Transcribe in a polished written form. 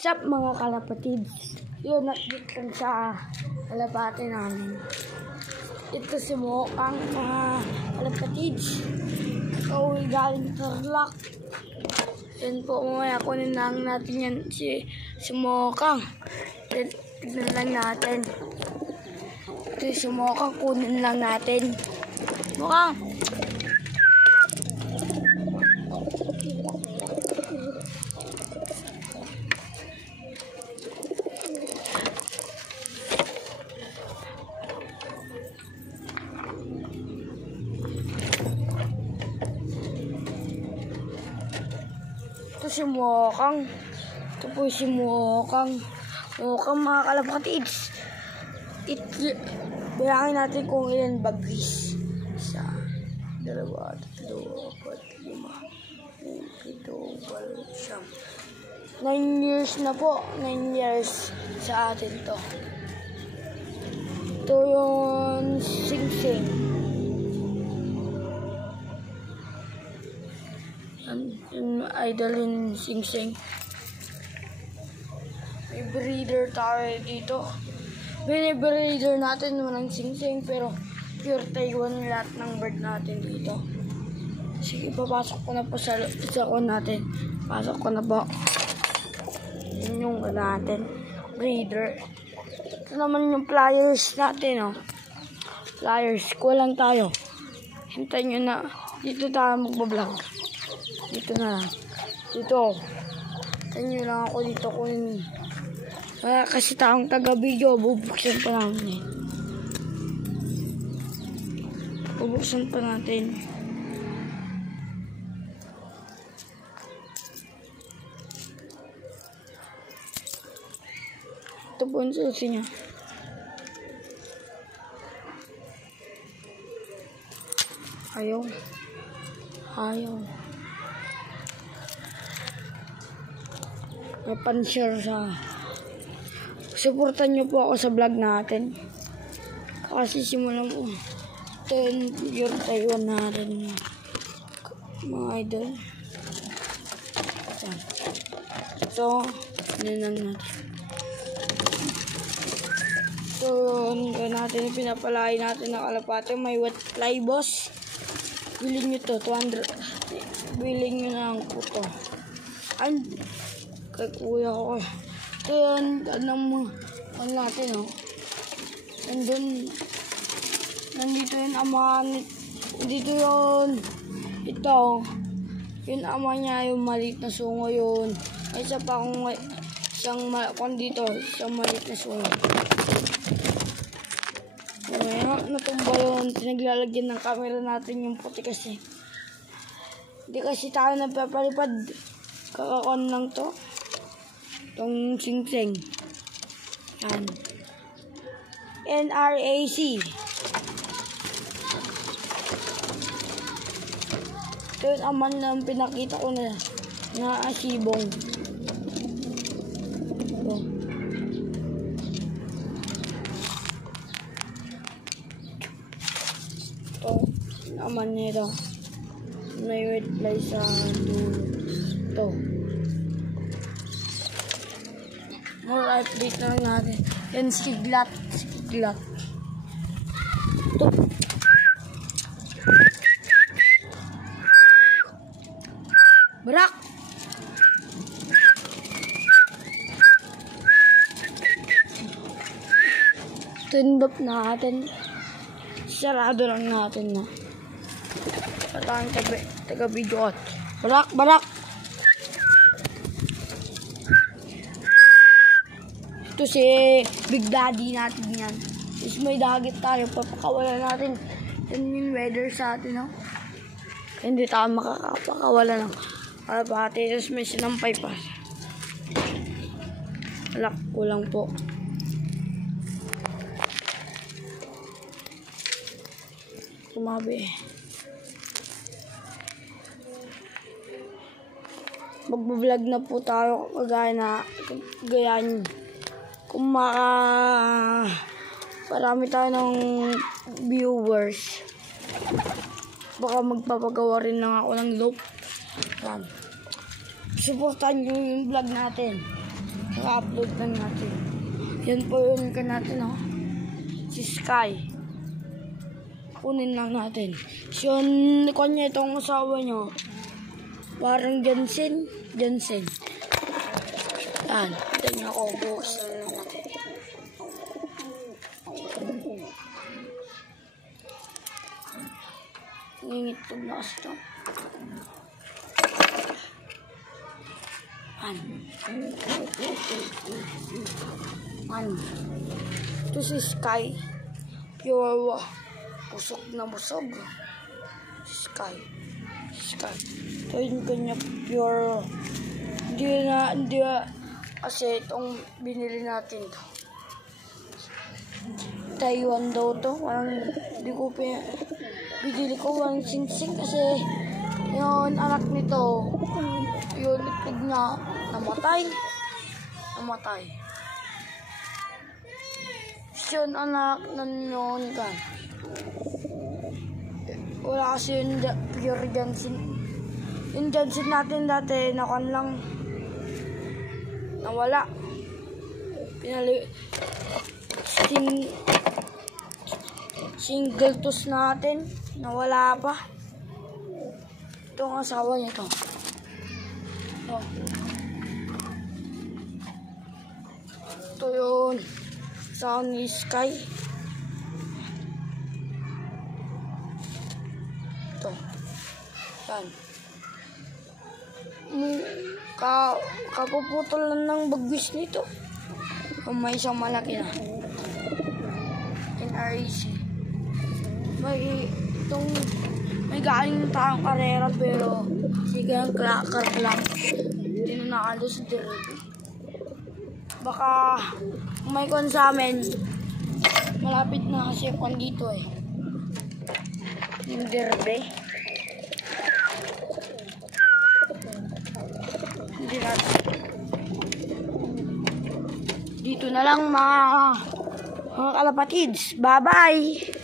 What's up mga kalapatids? Yun, nag-get lang sa kalapati namin. Ito si Mokang mga kalapatids. Uwi galing Tarlac. Yan po, mamaya kunin lang natin yan si Mokang. Tignan lang natin. Ito si Mokang, kunin lang natin. Mokang! Ito si Mokang. Ito po si Mokang. Mokang mga kalapatids. Bilangin natin kung ilan bagis. 1, 2, 3, 4, 5, 6, 7, 8, 9, 9 years na po. 9 years sa atin to. Ito yung sing-sing. Yung idol in sing-sing. May breeder tayo dito. Breeder natin walang sing-sing pero pure Taiwan lahat ng bird natin dito. Sige, papasok ko na po sa kon natin. Pasok ko na po. Yun yung natin. Breeder. Ito naman yung pliers natin, oh. Pliers. Kulang tayo. Hintayin nyo na. Dito tayo magbablog. Dito na lang. Dito. Hintayin nyo lang ako dito kunin. Kasi taong taga-video, bubuksan pa namin. Bubuksan pa natin. Ito po ang susi niya. Ayaw. May pan-share sa... Supportan nyo po ako sa vlog natin. Kasi simulan mo. 10 year Taiwan natin. Mga idol. So, ninan natin. So, natin pinapalay natin ng kalapate. May wet fly boss. Bilhin nyo to. 200. Bilhin nyo na ang puto. And, kay kuya ko. Ito yan, anong natin, oh. And then, nandito yung ama, dito yun, ito, yung ama niya, yung maliit na sungo yun. Ay, isa pa akong, kung dito, isang maliit na sungo. Ngayon, natumba yun, pinaglalagyan ng camera natin yung puti kasi. Hindi kasi tayo nagpapalipad, kakakon lang to. Itong sing-sing. Yan. NRAC. Ito yung aman lang pinakita ko na asibong. Ito. Ito. Yung aman nito. May wet fly sa dulo. Ito. More update na lang natin. Yan, siglat. Ito. Barak! Tindop natin. Sarado lang natin na. Patang taga-video. Barak! Barak! Ito si Big Daddy natin yan. Is may dagit tayo. Papakawalan natin. Yan yung weather sa atin, no? Hindi tayo makakapakawalan ng kalapati. Tapos may sinampay pa. Alak ko lang po. Kumabi. Magbablog na po tayo kagaya nyo. Kung parami tayo ng viewers, baka magpapagawa rin lang ako ng loop. Supportan nyo yung vlog natin. I-upload na natin. Yan po yun ka natin, oh. Si Sky. Kunin lang natin. So, kanya itong asawa nyo. Parang Jensen. Yan. Ito niya ako. Buksan lang natin. Ngingitog na kasi ito. Ito si Sky. Pure. Busog na busog. Sky. Ito yung kanya pure. Hindi kasi itong binili natin to. Taiwan daw to. Parang hindi ko binili ko ang singsing kasi yung anak nito yung itlog na namatay. Yun anak nun kan. Wala kasi yung pure Jansen. Yung Jansen natin dati nakan lang nawala. Single toss natin nawala pa. Ito ang asawa niya to. Ito yun. Sound ni Sky. Ito. Yan. Kapuputol lang ng bagwis nito. May isang malaki na. NRAC. May galing taong karera pero sigang cracker lang. Hindi na nakalo sa derby. Baka may kon sa amin. Malapit na kasi kon dito eh. Yung derby. Hindi natin. Dito na lang mga kalapatids. Bye-bye!